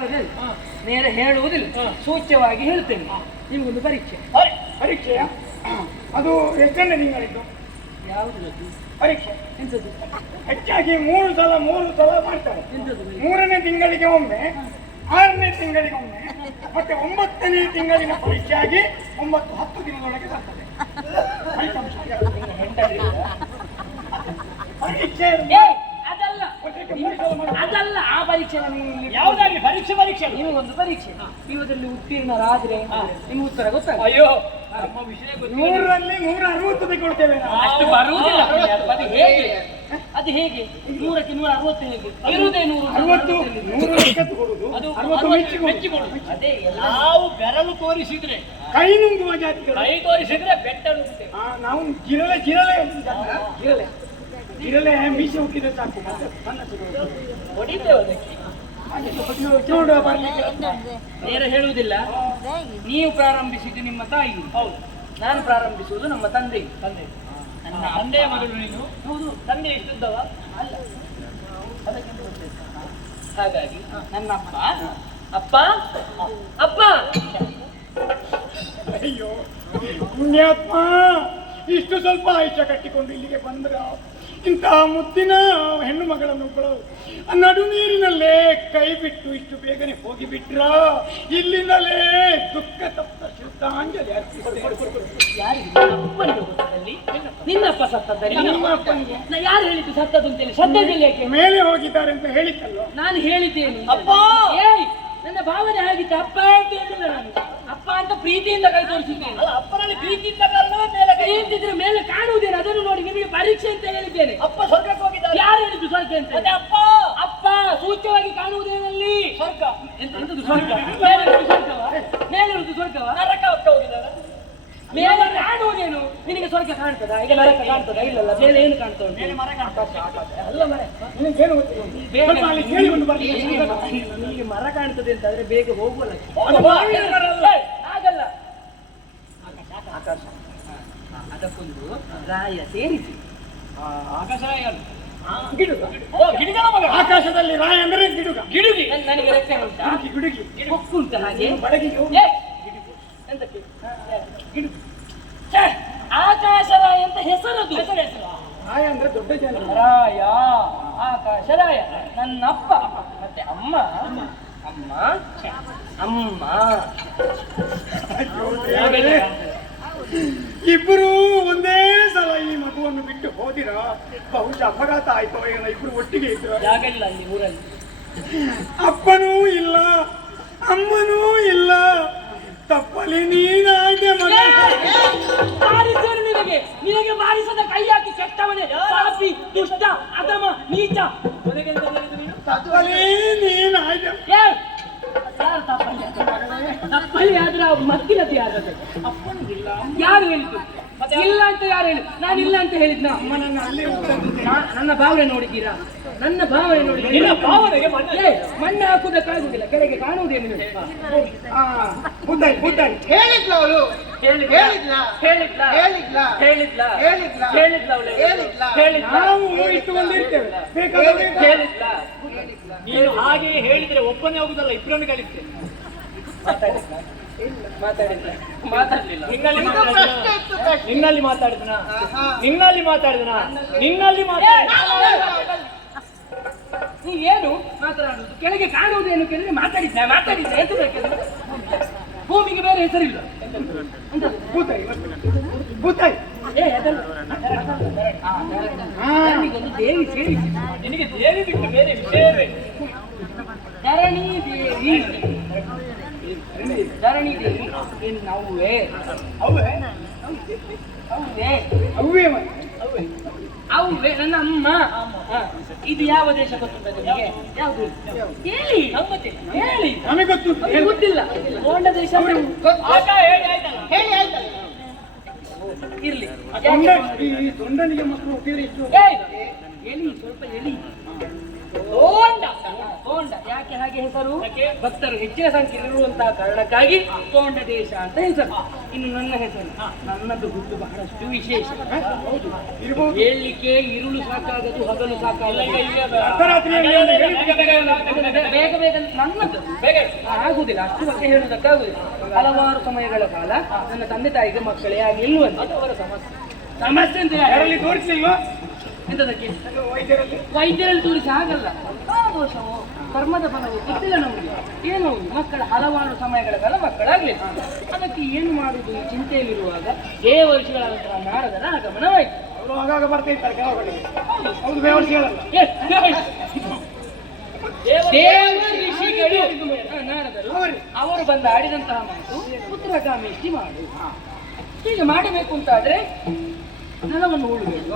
ಬಾರದೆ ನೇರ ಹೇಳುವುದಿಲ್ಲ, ಸೂಚ್ಯವಾಗಿ ಹೇಳ್ತೇನೆ. ನಿಮಗೊಂದು ಪರೀಕ್ಷೆ. ಪರೀಕ್ಷೆಯ ಅದು ಎಷ್ಟನೇ ತಿಂಗಳಿದ್ದು ಯಾವುದು ಪರೀಕ್ಷೆ? ಎಂಥದ್ದು? ಹೆಚ್ಚಾಗಿ 3 ಸಲ ಮಾಡ್ತಾರೆ. 3ನೇ ತಿಂಗಳಿಗೆ ಒಮ್ಮೆ, 6ನೇ ತಿಂಗಳಿಗೆ ಒಮ್ಮೆ, ಮತ್ತೆ 9ನೇ ತಿಂಗಳಿನ ಪರೀಕ್ಷೆ ಆಗಿ 9-10 ದಿನದೊಳಗೆ ಬರ್ತದೆ ಫಲಿತಾಂಶ. ಪರೀಕ್ಷೆ ಅದಲ್ಲ, ಆ ಪರೀಕ್ಷೆ ಯಾವುದಾಗ್ಲಿ ಪರೀಕ್ಷೆ ನಿಮಗೊಂದು ಪರೀಕ್ಷೆ. ಇವರಲ್ಲಿ ಉತ್ತೀರ್ಣರಾದ್ರೆ ನಿಮ್ಗೆ ಉತ್ತರ ಗೊತ್ತಾಗ. ಅಯ್ಯೋ, ನಮ್ಮ ವಿಷಯ 100ರಲ್ಲಿ 160 ತೆಗೊಳ್ತೇವೆ. ಅಷ್ಟು ಬರುವುದಿಲ್ಲ. ಅದು ಹೇಗೆ 100ಕ್ಕೆ 160 ಹೇಗೆ ಇರುವುದೇ? 100 ಕೊಡುದು, 60 ಮೆಚ್ಚಿಕೊಡುದು. ಅದೇ ನಾವು ಬೆರಳು ತೋರಿಸಿದ್ರೆ ಕೈ ನುಂಗುವ ಜಾತಿಗಳು. ಕೈ ತೋರಿಸಿದ್ರೆ ಬೆಟ್ಟ ನಾವು ಜಿರಳೆ ಮೀಸೆ ಹುಟ್ಟಿದ್ರೆ ಸಾಕು, ಹೊಡಿತೇವೆ ಅದಕ್ಕೆ. ನೋಡುವ ಬರ್ಲಿಕ್ಕೆ ನೇರ ಹೇಳುವುದಿಲ್ಲ. ನೀವು ಪ್ರಾರಂಭಿಸಿದ್ದು ನಿಮ್ಮ ತಾಯಿ, ನಾನು ಪ್ರಾರಂಭಿಸುವುದು ನಮ್ಮ ತಂದೆ. ನನ್ನ ತಂದೆಯ ಮಗಳು ನೀನು. ಹೌದು. ತಂದೆ ಇಷ್ಟುದ್ದವ ಅಲ್ಲ, ಹಾಗಾಗಿ ನನ್ನ ಅಪ್ಪ ಅಪ್ಪ ಅಪ್ಪ. ಅಯ್ಯೋ ಪುಣ್ಯಾತ್ಮ, ಇಷ್ಟು ಸ್ವಲ್ಪ ಆಯುಷ್ಯ ಕಟ್ಟಿಕೊಂಡು ಇಲ್ಲಿಗೆ ಬಂದ್ರ ಇಂತಹ ಮುದ್ದಿನ ಹೆಣ್ಣು ಮಗಳನ್ನೊಬ್ಬಳು ನಡು ನೀರಿನಲ್ಲೇ ಕೈ ಬಿಟ್ಟು ಇಷ್ಟು ಬೇಗನೆ ಹೋಗಿಬಿಟ್ರ. ಇಲ್ಲಿಂದಲೇ ದುಃಖ ತಪ್ಪ ಶ್ರದ್ಧಾಂಜಲಿ ಅರ್ಪಿಸಿದೆ. ನಿನ್ನಪ್ಪ ಸತ್ತದ್ದಲ್ಲಿ? ನಿಮ್ಮ ಅಪ್ಪನಿಗೆ ಯಾರು ಹೇಳಿದ್ದು ಸತ್ತದ್ದು ಅಂತೇಳಿ? ಸತ್ತದಲ್ಲಿ ಯಾಕೆ ಮೇಲೆ ಹೋಗಿದ್ದಾರೆ ಅಂತ ಹೇಳಿದ್ದಲ್ವ? ನಾನು ಹೇಳಿದ್ದೇನೆ. ಅಪ್ಪ ಏಯ್, ನನ್ನ ಭಾವನೆ ಆಗಿತ್ತು. ಅಪ್ಪ ಅಂತ ಹೇಳಿಲ್ಲ ನಾನು. ಅಪ್ಪ ಅಂತ ಪ್ರೀತಿಯಿಂದ ಕೈ ತೋರಿಸಿದ್ದೇನೆ. ಅಪ್ಪನಲ್ಲಿ ಪ್ರೀತಿಯಿಂದ ಕಾರಣವೇ ಮೇಲೆ ಕೈ. ಪ್ರೀತಿದ್ರೆ ಮೇಲೆ ಕಾಣುವುದೇನು? ಅದನ್ನು ನೋಡಿ ನಿಮಗೆ ಪರೀಕ್ಷೆ ಅಂತ ಹೇಳಿದ್ದೇನೆ. ಅಪ್ಪ ಸ್ವರ್ಗಕ್ಕೆ ಹೋಗಿದ್ದಾರೆ. ಯಾರು ಹೇಳಿದ್ದು ಸ್ವರ್ಗ ಅಂತ? ಅದೇ ಅಪ್ಪ. ಅಪ್ಪ ಸೂಚ್ಯವಾಗಿ ಕಾಣುವುದೇನಲ್ಲಿ ಸ್ವರ್ಗ. ಎಂತದ್ದು ಸ್ವರ್ಗ? ಮೇಲಿರುವುದು ಸ್ವರ್ಗವ? ಮೇಲಿರುವುದು ಸ್ವರ್ಗವ? ನರಕ ಹೋಗಿದ್ದಾರೆ. ಮೇಲೆ ಕಾಣುವುದೇನು? ನಿನಗೆ ಸ್ವರ್ಗ ಕಾಣ್ತದ? ಈಗ ನರಕ ಕಾಣ್ತದ? ಇಲ್ಲಲ್ಲ, ಮೇಲೆ ಏನು ಕಾಣ್ತದೆ? ಮೇಲೆ ಮರ ಕಾಣ್ತದೆ. ಅಲ್ಲ ಮರ. ನಿನಗೇನು ಗೊತ್ತಿಲ್ಲ? ಸ್ವಲ್ಪ ಅಲ್ಲಿ ಕೇಳಿ ಒಂದು ಬರ್ಲಿ. ನಿಮಗೆ ಮರ ಕಾಣ್ತದೆ ಅಂತ ಆದ್ರೆ ಬೇಗ ಹೋಗುವಲ್ಲ. ಹಾಗಲ್ಲ, ಆಕಾಶ. ಅದಕ್ಕೊಂದು ರಾಯ ಸೇರಿಸಿ. ಆಕಾಶ ಗಿಡುಗ. ಗಿಡಗನ ಮಗ. ಆಕಾಶದಲ್ಲಿ ರಾಯ ಅಂದ್ರೆ ಗಿಡುಗ. ಗಿಡುಗಿ. ನನಗೆ ರೆಕ್ಕೆ ಉಂಟಾ? ಗಿಡುಗಿ ಕೊಕ್ಕು ಉಂಟ ಹಾಗೆ? ಬಡಗಿಗೆ ಏ, ಎಂತಕ್ಕೆ ಗಿಡುಗ. ಆಕಾಶರಾಯ ಅಂತ ಹೆಸರದು. ರಾಯ ಅಂದ್ರೆ ದೊಡ್ಡ ಜನ. ರಾಯ, ಆಕಾಶರಾಯ. ನನ್ನ ಅಪ್ಪ ಮತ್ತೆ ಅಮ್ಮ. ಅಮ್ಮ ಅಮ್ಮ ಇಬ್ಬರು ಒಂದೇ ಸಲ ಈ ಮಗುವನ್ನು ಬಿಟ್ಟು ಹೋದಿರ ಬಹುಶಃ ಅಪಘಾತ ಆಯ್ತು. ಏನೋ ಇಬ್ರು ಒಟ್ಟಿಗೆ ಇದ್ರು. ಜಾಗ ಇಲ್ಲ ಅಲ್ಲಿ ಊರಲ್ಲಿ. ಅಪ್ಪನೂ ಇಲ್ಲ, ಅಮ್ಮನೂ ಇಲ್ಲ. ತಪ್ಪಲಿ ನೀನಾಗೆ ಮಗ. ಬಾರಿಸೇನು ನಿನಗೆ? ನಿನಗೆ ಬಾರಿಸದ ಕೈ ಹಾಕಿ ಕೆಟ್ಟವನೇ, ಪಾಪಿ, ದುಷ್ಟ, ಅಧಮ, ನೀಚ. ತಪ್ಪಲಿ ನೀನಾಗೆ. ಯಾರು ತಪ್ಪಲಿ? ತಪ್ಪಲಿ ಆದ್ರೆ ಮತ್ತಿಲ್ಲದೆ ಯಾರದು? ಯಾರು ಹೇಳಿದ್ದು? ಇಲ್ಲ ಅಂತ ಯಾರು ಹೇಳಿದ್ದು? ನಾನು ಇಲ್ಲ ಅಂತ ಹೇಳಿದ್ನ? ನನ್ನ ಭಾವನೆ ನೋಡಿದ್ದೀರಾ? ನನ್ನ ಭಾವನೆ ನೋಡಿದ್ದೀರಾ? ಭಾವನೆಗೆ ಮಣ್ಣು ಹಾಕುವುದಕ್ಕಾಗುದಿಲ್ಲ, ಕೆಳಗೆ ಕಾಣುವುದೇನು? ಹೇಳಿದ್ಲ ಅವಳು. ನಾವು ಇಟ್ಟುಕೊಂಡಿರ್ತೇವೆ. ನೀನು ಹಾಗೆ ಹೇಳಿದ್ರೆ ಒಬ್ಬನೇ ಹೋಗುದಲ್ಲ, ಇಬ್ಬರನ್ನು ಕಳಿಸ್ತೇನೆ. ನಿನ್ನಲ್ಲಿ ಮಾತಾಡಿದನ ನೀವೇನು ಮಾತನಾಡುವುದು? ಕೆಳಗೆ ಕಾಣುವುದೇನು ಕೇಳಿದ್ರೆ ಮಾತಾಡಿದ್ದೆ ಎಂತ ಬೇಕಿದ್ರೆ? ಭೂಮಿಗೆ ಬೇರೆ ಹೆಸರಿಲ್ಲ. ಒಂದು ದೇವಿ ಸೇರಿಸಿ. ನಿನಗೆ ದೇವಿ ಬಿಟ್ಟು ಬೇರೆ ವಿಷಯವೇ? ಧರಣಿ ದೇವಿ. ಧರಣಿ ದೇವಿ ಏನು ನಾವುವೇ? ಅವೇ ನನ್ನ ಅಮ್ಮ. ಇದು ಯಾವ ದೇಶ ಗೊತ್ತುಂಟ ನಿಮಗೆ? ಯಾವುದು ಹೇಳಿ? ಹೇಳಿ. ನಮಗೆ ಗೊತ್ತಿಲ್ಲ. ಹೋಂಡ ದೇಶ ಇರ್ಲಿ. ತೊಂಡನಿಗೆ ಮಕ್ಕಳು ಎಳಿ, ಸ್ವಲ್ಪ ಎಳಿ. ತೋಂಡ ತೋಂಡ ಯಾಕೆ ಹಾಗೆ ಹೆಸರು? ಭಕ್ತರು ಹೆಚ್ಚಿನ ಸಂಖ್ಯೆ ಇರುವಂತಹ ಕಾರಣಕ್ಕಾಗಿ ತೋಂಡ ದೇಶ ಅಂತ ಹೆಸರು. ಇನ್ನು ನನ್ನ ಹೆಸರು, ನನ್ನದು ಹುಟ್ಟು ಬಹಳಷ್ಟು ವಿಶೇಷ. ಹೌದು, ಹೇಳಲಿಕ್ಕೆ ಇರುಳು ಸಾಕಾಗದು, ಹಗಲು ಸಾಕಾಗಲ್ಲ. ಬೇಗ ಬೇಗ ನನ್ನದು ಬೇಗ ಆಗುದಿಲ್ಲ, ಅಷ್ಟು ಬಗ್ಗೆ ಹೇಳುವುದಕ್ಕಾಗುದಿಲ್ಲ. ಹಲವಾರು ಸಮಯಗಳ ಕಾಲ ನನ್ನ ತಂದೆ ತಾಯಿಗೆ ಮಕ್ಕಳೇ ಆಗಿಲ್ವಂತೆ. ಅದು ಅವರ ಸಮಸ್ಯೆ. ಸಮಸ್ಯೆ ಅಂತ ಯಾರಲ್ಲಿ ತೋರಿಸಲಿಲ್ವಾ? ಎಂತದಕ್ಕೆ? ವೈದ್ಯರಲ್ಲಿ ವೈದ್ಯರಲ್ಲಿ ತೋರಿಸಿ ಆಗಲ್ಲ. ಆ ದೋಷವು ಕರ್ಮದ ಫಲವು ಗೊತ್ತಿಲ್ಲ ನಮಗೆ. ಏನು ಮಕ್ಕಳ ಹಲವಾರು ಸಮಯಗಳ ಕಾಲ ಮಕ್ಕಳಾಗ್ಲಿಲ್ಲ. ಅದಕ್ಕೆ ಏನು ಮಾಡುವುದು ಈ ಚಿಂತೆಯಲ್ಲಿರುವಾಗ ವರ್ಷಗಳ ನಂತರ ನಾರದರ ಆಗಮನವಾಯಿತು. ಅವರು ಆಗಾಗ ಬರ್ತಾ ಇರ್ತಾರೆ ಕೆಲವು ಕಡೆಗೆ. ಹೌದು, ಬೇವರ್ಸಿ ಹೇಳಲ್ಲ. ದೇವ ಋಷಿಗಳು ನಾರದರು ಅವರು ಬಂದು ಆಡಿದಂತಹ ಮಾತು ಪುತ್ರಕಾಮೇಷ್ಟಿ ಮಾಡು. ಹೀಗೆ ಮಾಡಬೇಕು ಅಂತಾದ್ರೆ ನೆಲವನ್ನು ಉಳಬೇಕು.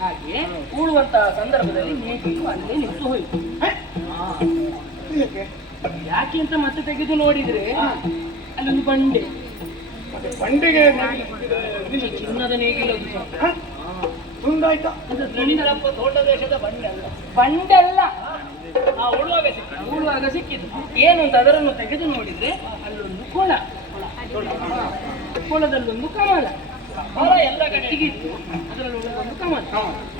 ಹಾಗೆ ಉಳುವಂತಹ ಸಂದರ್ಭದಲ್ಲಿ ಮೇಕೆಯು ಅಲ್ಲೇ ನಿಂತು ಹೋಯಿತು. ಯಾಕೆ ಅಂತ ಮತ್ತೆ ತೆಗೆದು ನೋಡಿದ್ರೆ ಅಲ್ಲೊಂದು ಬಂಡೆ. ಬಂಡೆಗೆ ಚಿನ್ನದ ನೇಗಿಲದು ತುಂಡಾಯ್ತಾ? ದೊಡ್ಡ ದೇಶದ ಬಂಡೆ ಅಲ್ಲ, ಬಂಡೆ ಅಲ್ಲ, ಉಳುವಾಗ ಸಿಕ್ಕಿದ್ದು. ಏನು ಅಂತ ಅದರನ್ನು ತೆಗೆದು ನೋಡಿದ್ರೆ ಅಲ್ಲೊಂದು ಕೊಳ, ಕೊಳದಲ್ಲೊಂದು ಕಮಲ, ಎಲ್ಲ ಗಟ್ಟಿಗೆ ಇತ್ತು. ಅದರಲ್ಲಿ ಒಂದು ಕಮಲ,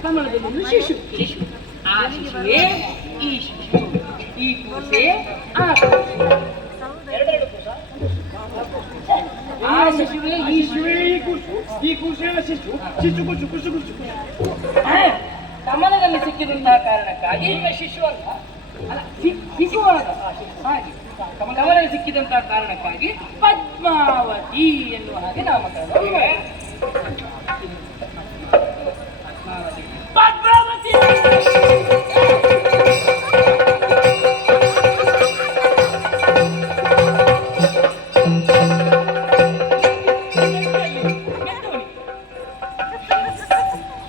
ಕಮಲದಲ್ಲಿ ಒಂದು ಶಿಶು. ಆ ಶಿಶುವೇ ಈ ಶಿಶು, ಈ ಕೂಸೆ ಆ ಎರಡೆರಡು ಕೂಸ. ಆ ಶಿಶುವೇ ಈ ಶಿಶುವೇ ಈ ಕೂಸು, ಈ ಕೂಸೇನ ಶಿಶು, ಶಿಶು ಕುಸು ಕುಸು ಕುಸು. ಕಮಲದಲ್ಲಿ ಸಿಕ್ಕಿದಂತಹ ಕಾರಣಕ್ಕಾಗಿ ಈಗ ಶಿಶು ಅಲ್ಲ, ಶಿಶುವಾದ ಹಾಗೆ ಕಮಲದಲ್ಲಿ ಸಿಕ್ಕಿದಂತಹ ಕಾರಣಕ್ಕಾಗಿ ಪದ್ಮಾವತಿ ಎನ್ನುವ ಹಾಗೆ ನಾಮಕರಣ. ಪದ್ಮಾವತಿ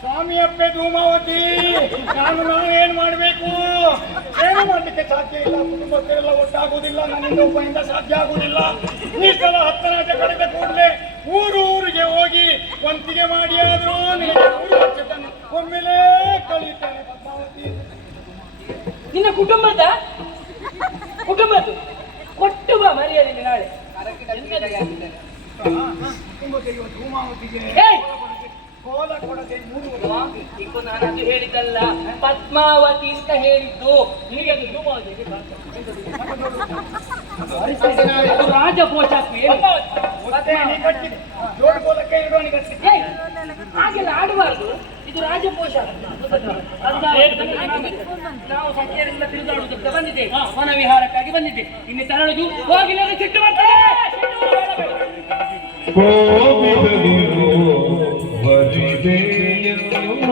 ಸ್ವಾಮಿಯಪ್ಪೆ ಧೂಮಾವತಿ, ನಾನೇನ್ ಮಾಡ್ಬೇಕು? ಏನು ಮಾಡ್ಲಿಕ್ಕೆ ಸಾಧ್ಯ ಇಲ್ಲ. ಕುಟುಂಬಸ್ಥರೆಲ್ಲ ಒಟ್ಟಾಗುವುದಿಲ್ಲ, ನನ್ನಿಂದ ಒಬ್ಬನಿಂದ ಸಾಧ್ಯ ಆಗುವುದಿಲ್ಲ. ಈ ಸಲ 10 ಕಳೆದ ಕೂಡಲೇ ಊರಿಗೆ ಹೋಗಿ ವಂತಿಗೆ ಮಾಡಿ ಆದ್ರೂ ನಿನಗೆ 3 ವರ್ಷ ಒಮ್ಮೆಲೇ ಕಳೀತೇನೆ ಪದ್ಮಾವತಿ. ನಿನ್ನ ಕುಟುಂಬದ್ದು ಕೊಟ್ಟು ಬಾ ಮರ್ಯಾದೆ ನಾಳೆ. ಕುಟುಂಬಕ್ಕೆ ಧೂಮಾವತಿಗೆ ಕೋಲ ಕೊಡದೆ 3 ವರ್ಷ. ಈಗ ನಾನು ಅದು ಹೇಳಿದ್ದಲ್ಲ, ಪದ್ಮಾವತಿ ಅಂತ ಹೇಳಿದ್ದು. ಹೀಗೆ ಅದು ಧೂಮಾವತಿಗೆ ಅದು ರಾಜ ಪೋಷಾಕು. ಏನು ಮತ್ತೆ ನೀ ಕಟ್ಟಿದೆ ಜೋಡು ಕೋಲಕ್ಕೆ ಇರೋನಿಗೆ ಕಟ್ಟಿದೆ. ಹಾಗೆಲ್ಲ ಆಡಬಾರ್ದು, ಇದು ರಾಜ ಪೋಷಾಕು. ನಾವು ಸಂಜೆಯಿಂದ ತಿರುಗಾಡುವುದಕ್ಕೆ ಬಂದಿದ್ದೇವೆ, ವನ ವಿಹಾರಕ್ಕಾಗಿ ಬಂದಿದ್ದೆ. ಇನ್ನು ತರಳುದು ಹೋಗಿಲ್ಲ, ಸಿಟ್ಟು ಮಾಡ್ತಾರೆ. ಕೋಪಿತನಿರೋ ಬರಿದೆ ಎನ್ನುವ